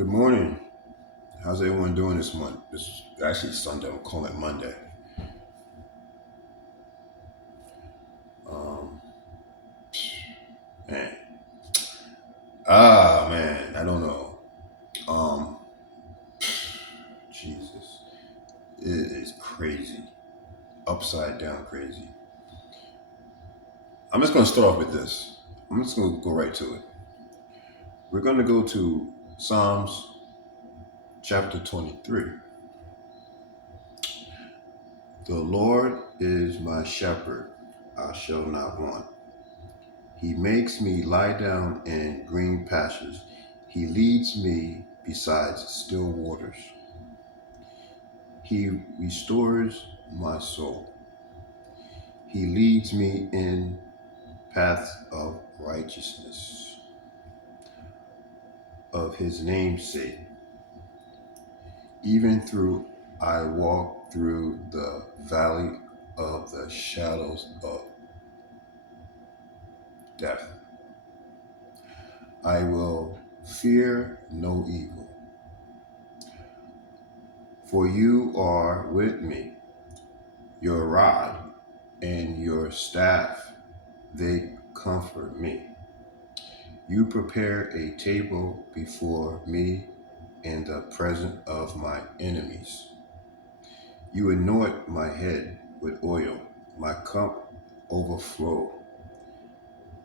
Good morning. How's everyone doing this month? This is actually Sunday. I'm calling it Monday. Um, man. Man. I don't know. Um, Jesus. It is crazy. Upside down crazy. I'm just going to start off with this. I'm just going to go right to it. We're going to go to Psalms chapter 23. The Lord is my shepherd. I shall not want. He makes me lie down in green pastures. He leads me beside still waters. He restores my soul. He leads me in paths of righteousness of his name's sake. Even through I walk through the valley of the shadows of death, I will fear no evil, for you are with me. Your rod and your staff, they comfort me. You prepare a table before me in the presence of my enemies. You anoint my head with oil, my cup overflow.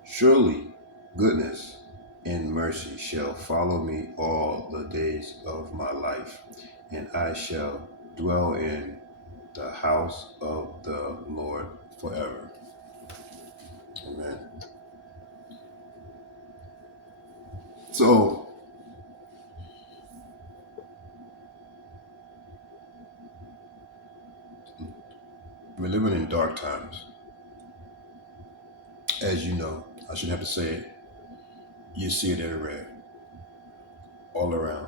Surely goodness and mercy shall follow me all the days of my life, and I shall dwell in the house of the Lord forever. Amen. So we're living in dark times. As you know, I shouldn't have to say it. You see it everywhere, all around.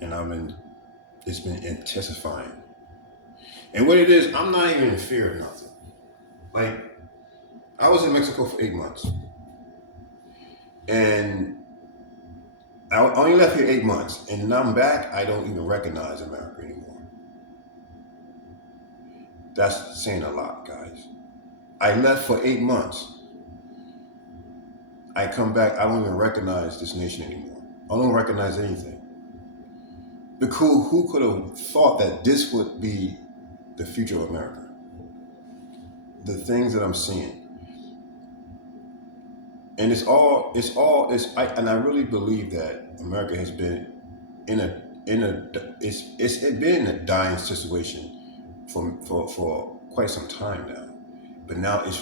And it's been intensifying. And what it is, I'm not even in fear of nothing. Like, I was in Mexico for 8 months. And I only left here 8 months. And now I'm back, I don't even recognize America anymore. That's saying a lot, guys. I left for 8 months. I come back, I don't even recognize this nation anymore. I don't recognize anything. Because who could have thought that this would be the future of America? The things that I'm seeing, and and I really believe that America has been it's been in a dying situation for quite some time now, but now it's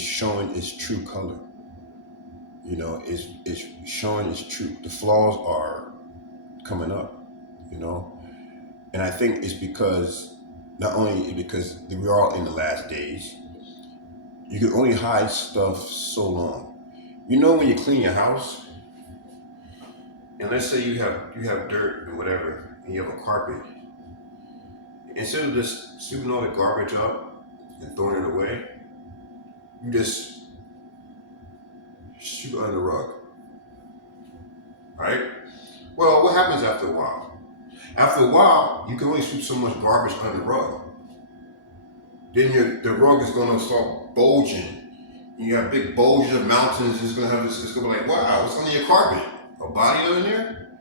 showing its true color. It's showing its true. The flaws are coming up. You know, and I think it's because not only because we're all in the last days. You can only hide stuff so long. When you clean your house, and let's say you have dirt and whatever, and you have a carpet, instead of just sweeping all the garbage up and throwing it away, you just sweep it under the rug, right? Well, what happens after a while? After a while, you can only sweep so much garbage under the rug. Then the rug is going to start bulging. You have big bulges of mountains. It's going to have this. It's going to be like, wow, what's under your carpet? A body under there?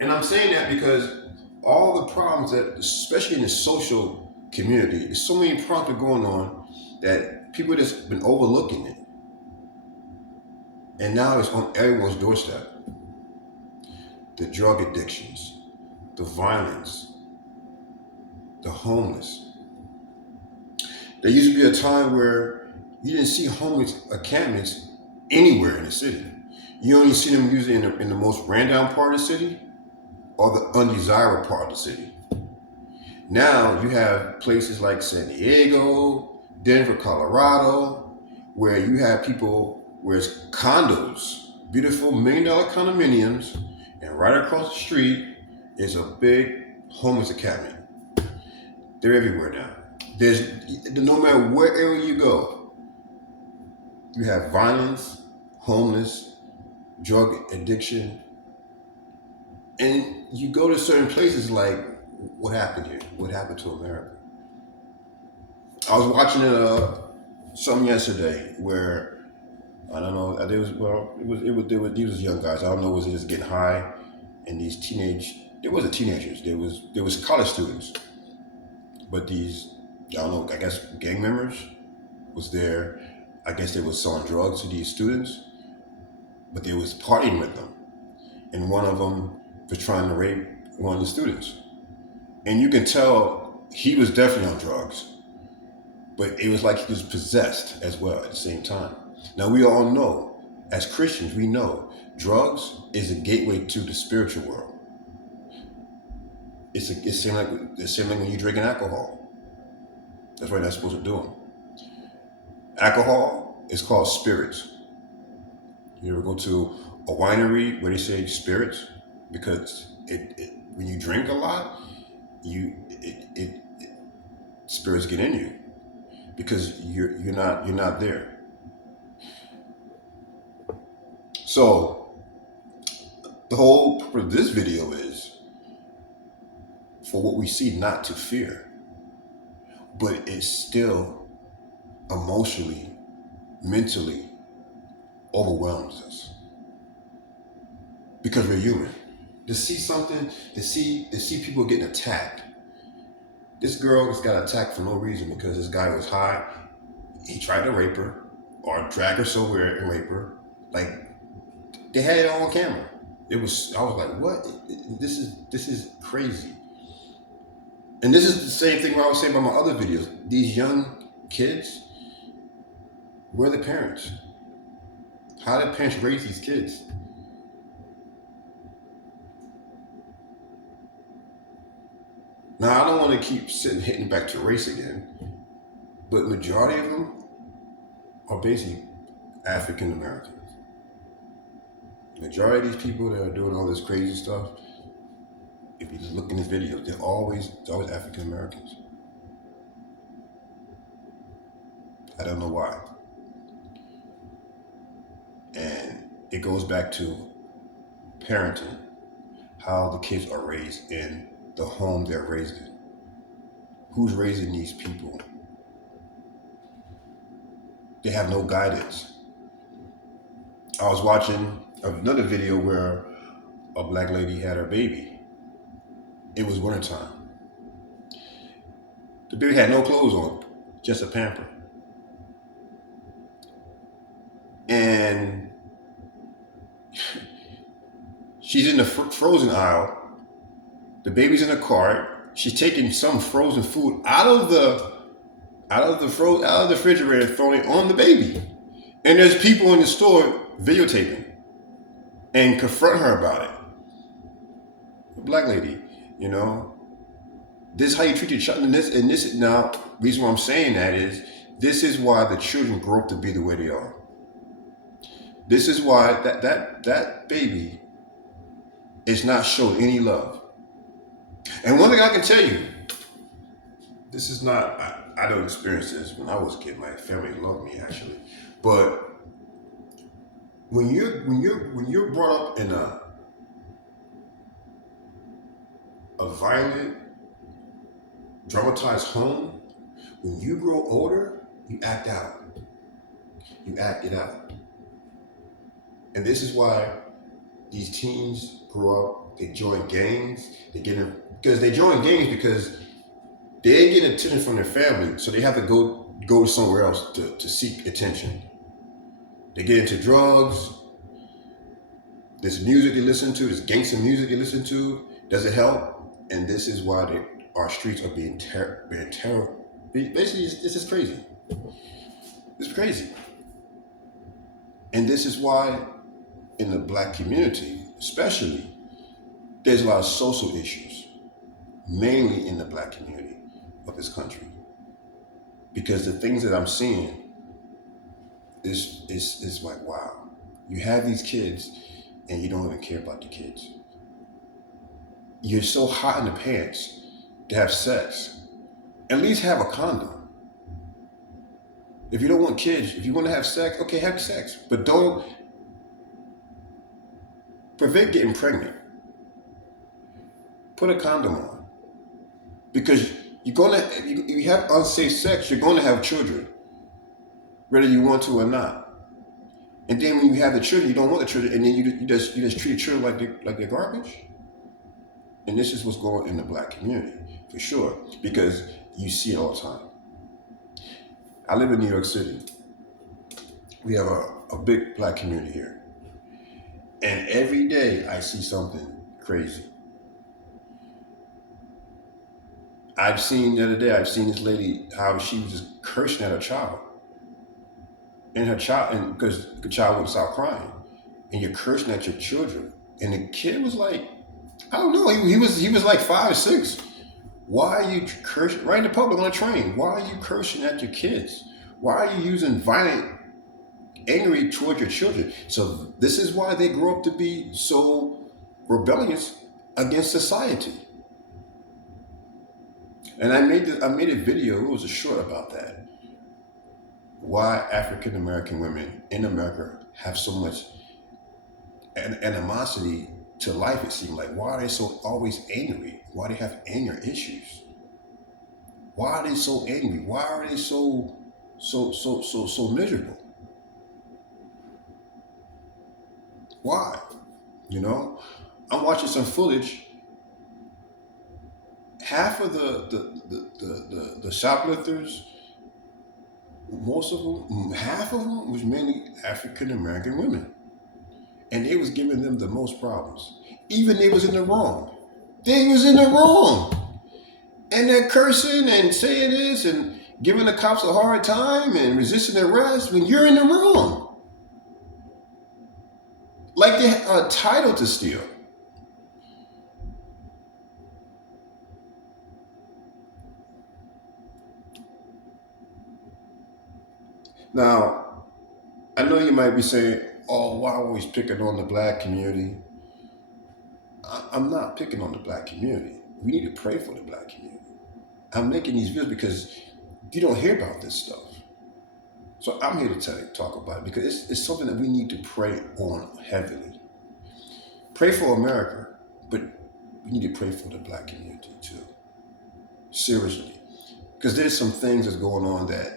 And I'm saying that because all the problems that, especially in the social community, there's so many problems that are going on that people just been overlooking it. And now it's on everyone's doorstep. The drug addictions, the violence, the homeless. There used to be a time where you didn't see homeless encampments anywhere in the city. You only see them usually in the most ran down part of the city or the undesirable part of the city. Now you have places like San Diego, Denver, Colorado, where you have people where it's condos, beautiful $1 million condominiums, and right across the street is a big homeless encampment. They're everywhere now. There's no matter where area you go, you have violence, homeless, drug addiction, And you go to certain places like, what happened here? What happened to America? I was watching something yesterday where I don't know. There was well, it was these was young guys. I don't know, was it just getting high, and these teenage. There wasn't teenagers. There was college students, but these I don't know. I guess gang members was there. I guess they was selling drugs to these students, but they was partying with them, and one of them was trying to rape one of the students, and you can tell he was definitely on drugs, but it was like he was possessed as well at the same time. Now we all know, as Christians, we know drugs is a gateway to the spiritual world. It's same like when you're drinking alcohol. That's what you're not supposed to do. Alcohol is called spirits. You ever go to a winery where they say spirits because when you drink a lot, spirits get in you because you're not there. So the whole purpose of this video is for what we see not to fear, but it still emotionally, mentally overwhelms us because we're human. To see something, to see people getting attacked. This girl just got attacked for no reason because this guy was high. He tried to rape her or drag her somewhere and rape her. Like they had it on camera. I was like, what? This is crazy. And this is the same thing I was saying about my other videos. These young kids, where are the parents? How do parents raise these kids? Now I don't want to keep hitting back to race again, but majority of them are basically African Americans. Majority of these people that are doing all this crazy stuff, if you just look in these videos, it's always African Americans. I don't know why. And it goes back to parenting, how the kids are raised in the home they're raised in. Who's raising these people? They have no guidance. I was watching another video where a black lady had her baby. It was wintertime. The baby had no clothes on, just a pamper. And she's in the frozen aisle. The baby's in a cart. She's taking some frozen food out of the refrigerator, throwing it on the baby. And there's people in the store videotaping and confront her about it. Black lady, this is how you treat your child. And this now, reason why I'm saying that is, this is why the children grow up to be the way they are. This is why that baby is not showing any love. And one thing I can tell you, this is not, I don't experience this. When I was a kid, my family loved me actually. But when you're brought up in a violent, dramatized home, when you grow older, you act out. You act it out. And this is why these teens grow up, they join gangs, because they join gangs because they ain't getting attention from their family, so they have to go somewhere else to seek attention. They get into drugs, this music they listen to, this gangster music they listen to, doesn't help. And this is why our streets are being terrible. Basically, this is crazy. It's crazy. And this is why in the black community, especially, there's a lot of social issues, mainly in the black community of this country. Because the things that I'm seeing is like, wow, you have these kids and you don't even care about the kids. You're so hot in the pants to have sex. At least have a condom. If you don't want kids, if you want to have sex, okay, have sex. But don't prevent getting pregnant. Put a condom on because you're gonna. If you have unsafe sex, you're gonna have children, whether you want to or not. And then when you have the children, you don't want the children, and then you just treat children like they're garbage. And this is what's going on in the black community for sure, because you see it all the time. I live in New York City. We have a big black community here, and every day I see something crazy. I've seen this lady how she was just cursing at her child, and because the child wouldn't stop crying, and you're cursing at your children, and the kid was like, I don't know, he was like 5 or 6. Why are you cursing right in the public on a train? Why are you cursing at your kids? Why are you using violent, angry towards your children? So this is why they grow up to be so rebellious against society. And I made a video. It was a short about that. Why African American women in America have so much animosity to life. It seems like, why are they so always angry? Why do they have anger issues? Why are they so angry? Why are they so miserable? Why? You know, I'm watching some footage. Half of the shoplifters, most of them, half of them was mainly African American women, and they was giving them the most problems. Even they was in the wrong. They was in the wrong, and they're cursing and saying this and giving the cops a hard time and resisting arrest when you're in the wrong. Like they are entitled to steal. Now, I know you might be saying, "Oh, why always picking on the black community?" I'm not picking on the black community. We need to pray for the black community. I'm making these videos because you don't hear about this stuff. So I'm here to talk about it because it's something that we need to pray on heavily. Pray for America, but we need to pray for the black community too. Seriously. Because there's some things that's going on that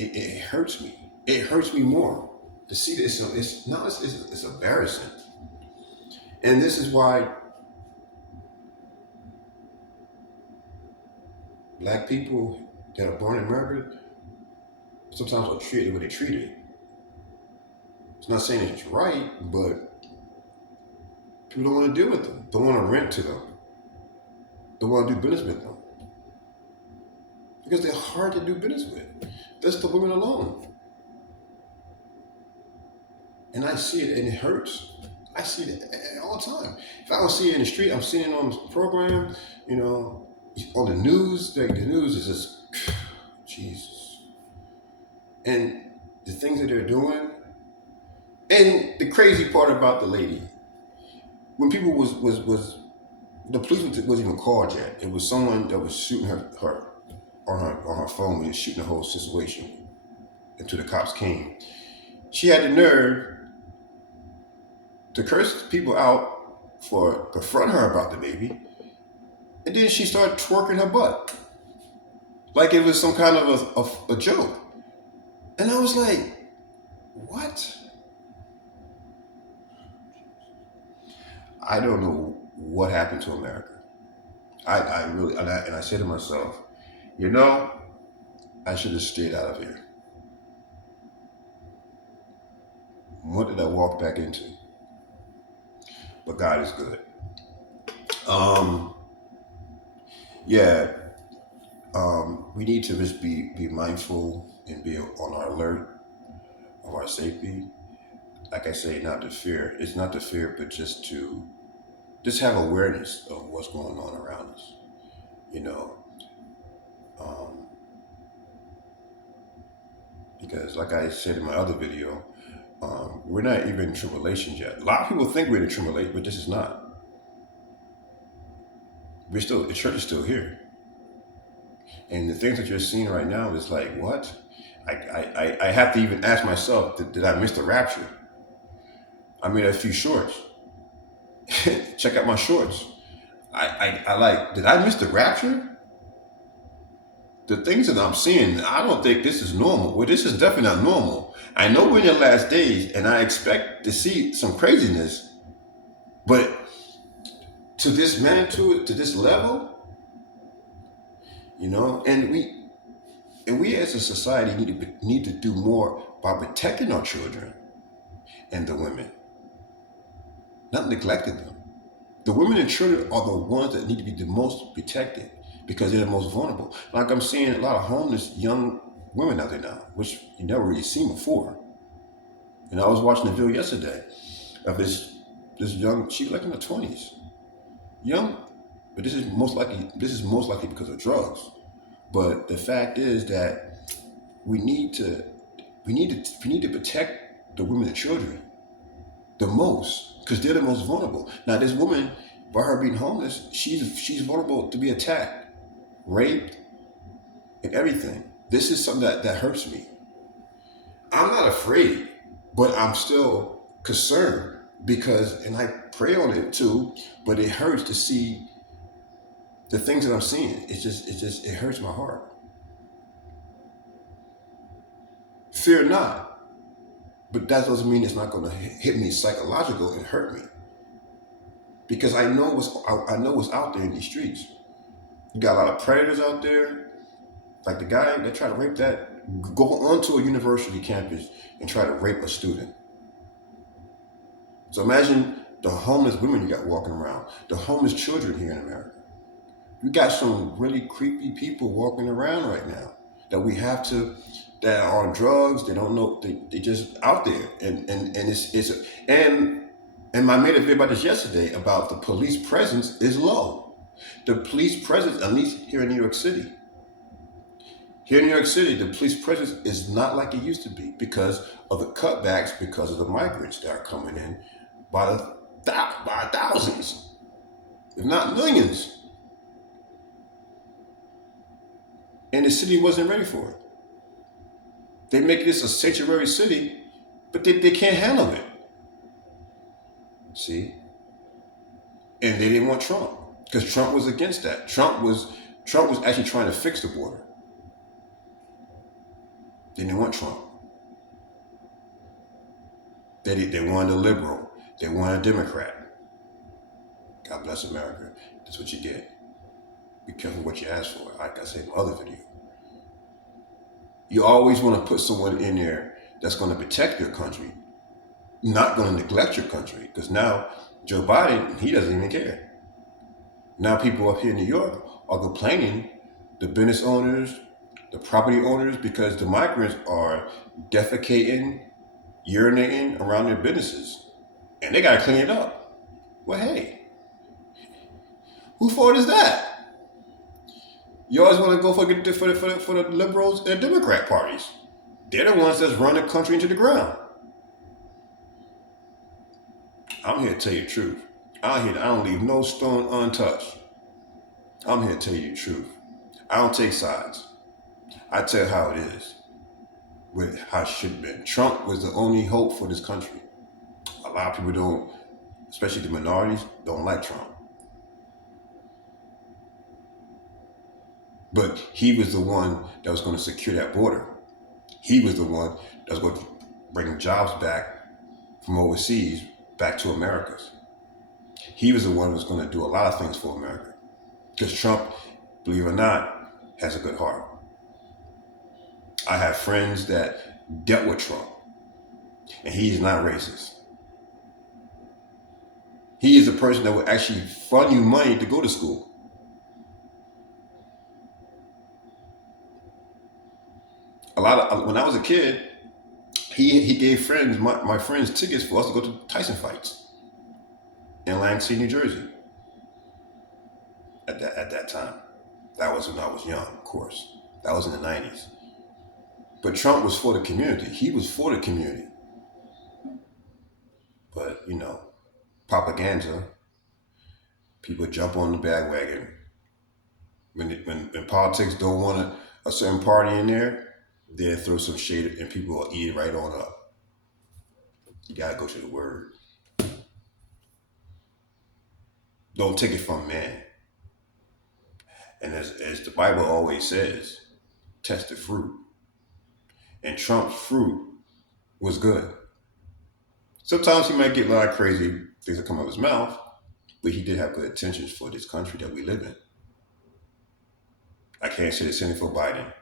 it hurts me. It hurts me more to see this. It's embarrassing. And this is why black people that are born in America sometimes are treated the way they're treated. It's not saying it's right, but people don't want to deal with them. Don't want to rent to them. Don't want to do business with them. Because they're hard to do business with. That's the women alone. And I see it and it hurts. I see it all the time. If I don't see it in the street, I'm seeing it on the program, on the news. The news is just, Jesus. And the things that they're doing. And the crazy part about the lady, when people the police wasn't even called yet. It was someone that was shooting her on her phone, was shooting the whole situation until the cops came. She had the nerve to curse people out for confront her about the baby, and then she started twerking her butt like it was some kind of a joke. And I was like, what? I don't know what happened to America. I really, and I said to myself, I should have stayed out of here. What did I walk back into? But God is good. Um, yeah, we need to just be mindful and be on our alert of our safety. Like I say, not to fear. It's not to fear, but just have awareness of what's going on around us. You know, um, because like I said in my other video, we're not even in tribulations yet. A lot of people think we're in tribulation, but this is not. The church is still here. And the things that you're seeing right now is like, what? I have to even ask myself, did I miss the rapture? I made a few shorts. Check out my shorts. I like, did I miss the rapture? The things that I'm seeing, I don't think this is normal. Well, this is definitely not normal. I know we're in the last days, and I expect to see some craziness, but to this magnitude, to this level, and we as a society need to do more by protecting our children and the women, not neglecting them. The women and children are the ones that need to be the most protected because they're the most vulnerable. Like I'm seeing a lot of homeless young women out there now, which you never really seen before. And I was watching a video yesterday of this young, she was like in her 20s, young, but this is most likely because of drugs. But the fact is that we need to we need to protect the women and children the most because they're the most vulnerable. Now, this woman, by her being homeless, she's vulnerable to be attacked, raped, and everything. This is something that hurts me. I'm not afraid, but I'm still concerned because, and I pray on it too, but it hurts to see the things that I'm seeing. It hurts my heart. Fear not, but that doesn't mean it's not going to hit me psychological and hurt me because I know what's out there in these streets. You got a lot of predators out there, like the guy that tried to rape go onto a university campus and try to rape a student. So imagine the homeless women you got walking around, the homeless children here in America. We got some really creepy people walking around right now that we have to that are on drugs. They don't know. They just out there, and and I made a video about this yesterday about the police presence is low. The police presence, at least here in New York City. Here in New York City, the police presence is not like it used to be because of the cutbacks, because of the migrants that are coming in by thousands, if not millions, and the city wasn't ready for it. They make this a sanctuary city, but they can't handle it. See, and they didn't want Trump because Trump was against that. Trump was actually trying to fix the border. They didn't want Trump. They wanted a liberal. They wanted a Democrat. God bless America. That's what you get. Be careful what you ask for. Like I said in my other video. You always want to put someone in there that's going to protect your country, not going to neglect your country. Because now Joe Biden, he doesn't even care. Now people up here in New York are complaining, the business owners, the property owners, because the migrants are defecating, urinating around their businesses. And they got to clean it up. Well, hey, whose fault is that? You always want to go for the liberals and Democrat parties. They're the ones that's run the country into the ground. I'm here to tell you the truth. I don't leave no stone untouched. I'm here to tell you the truth. I don't take sides. I tell how it is, with how it should have been. Trump was the only hope for this country. A lot of people don't, especially the minorities, don't like Trump. But he was the one that was going to secure that border. He was the one that was going to bring jobs back from overseas back to Americas. He was the one that was going to do a lot of things for America. Because Trump, believe it or not, has a good heart. I have friends that dealt with Trump, and he's not racist. He is a person that will actually fund you money to go to school. When I was a kid, he gave my friends tickets for us to go to Tyson fights in Lansing, New Jersey. At that time, that was when I was young, of course. That was in the '90s. But Trump was for the community. He was for the community. But propaganda. People jump on the bandwagon when politics don't want a certain party in there. They throw some shade and people will eat it right on up. You gotta go to the word. Don't take it from man. And as the Bible always says, test the fruit. And Trump's fruit was good. Sometimes he might get a lot of crazy things that come out of his mouth, but he did have good intentions for this country that we live in. I can't say the same for Biden.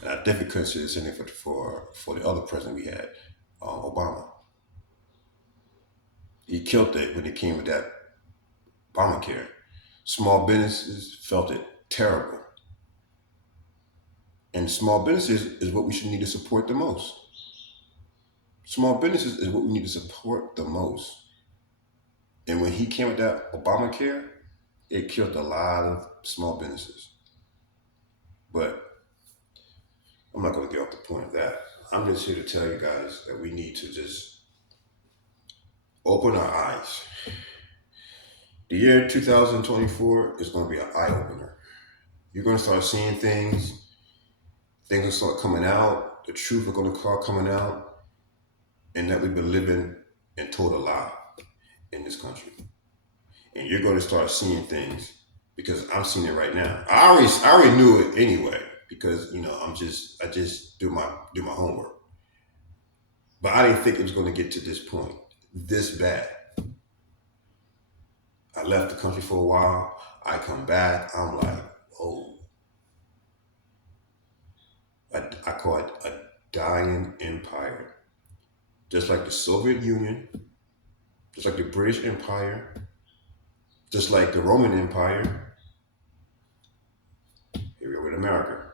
And I definitely couldn't say the same for the other president we had, Obama. He killed it when it came with that Obamacare. Small businesses felt it terrible. And small businesses is what we should need to support the most. Small businesses is what we need to support the most. And when he came with that Obamacare, it killed a lot of small businesses. But I'm not going to get off the point of that. I'm just here to tell you guys that we need to just open our eyes. The year 2024 is going to be an eye-opener. You're going to start seeing things will start coming out, the truth are going to start coming out, and that we've been living in total lie in this country. And you're going to start seeing things because I'm seeing it right now. I already knew it anyway because I just do my homework. But I didn't think it was going to get to this point, this bad. I left the country for a while. I come back. I'm like, oh. I call it a dying empire. Just like the Soviet Union, just like the British Empire, just like the Roman Empire. Here we are with America.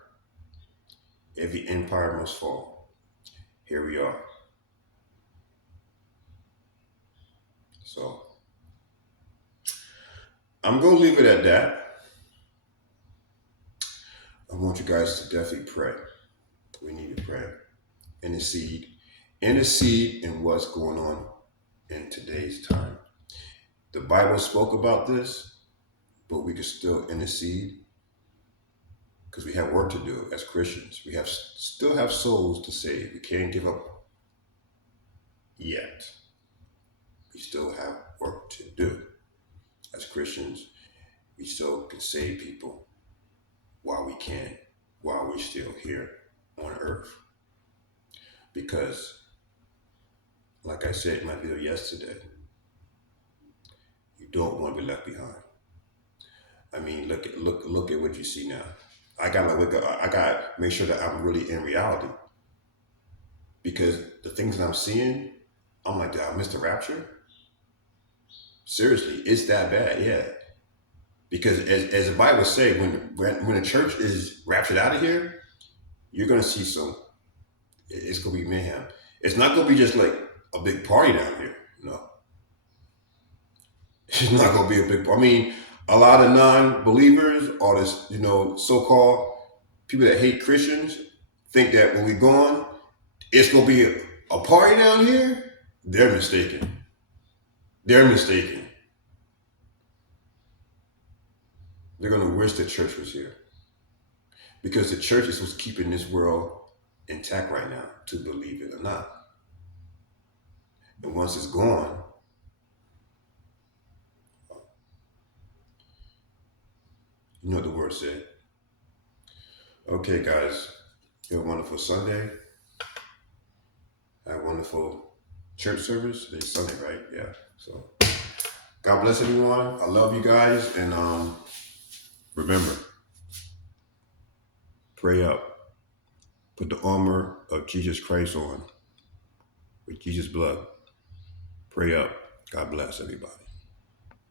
Every empire must fall. Here we are. So I'm going to leave it at that. I want you guys to definitely pray. We need to pray. Intercede in what's going on in today's time. The Bible spoke about this, but we can still intercede because we have work to do as Christians. We still have souls to save. We can't give up yet. We still have work to do. As Christians, we still can save people while we can, while we're still here on earth. Because, like I said in my video yesterday, you don't want to be left behind. I mean, look at what you see now. I gotta make sure that I'm really in reality. Because the things that I'm seeing, I'm like, did I miss the rapture? Seriously, it's that bad, yeah. Because as the Bible says, when the church is raptured out of here, you're gonna see it's gonna be mayhem. It's not gonna be just like a big party down here. No. It's not gonna be a big. I mean, a lot of non-believers or this, so-called people that hate Christians think that when we're gone, it's gonna be a party down here. They're mistaken. They're mistaken. They're gonna wish the church was here because the church is what's keeping this world intact right now, to believe it or not. And once it's gone, you know what the word said. Okay, guys, you have a wonderful Sunday. Have a wonderful church service. It's Sunday, right? Yeah. So, God bless everyone. I love you guys, and remember, pray up. Put the armor of Jesus Christ on with Jesus' blood. Pray up. God bless everybody.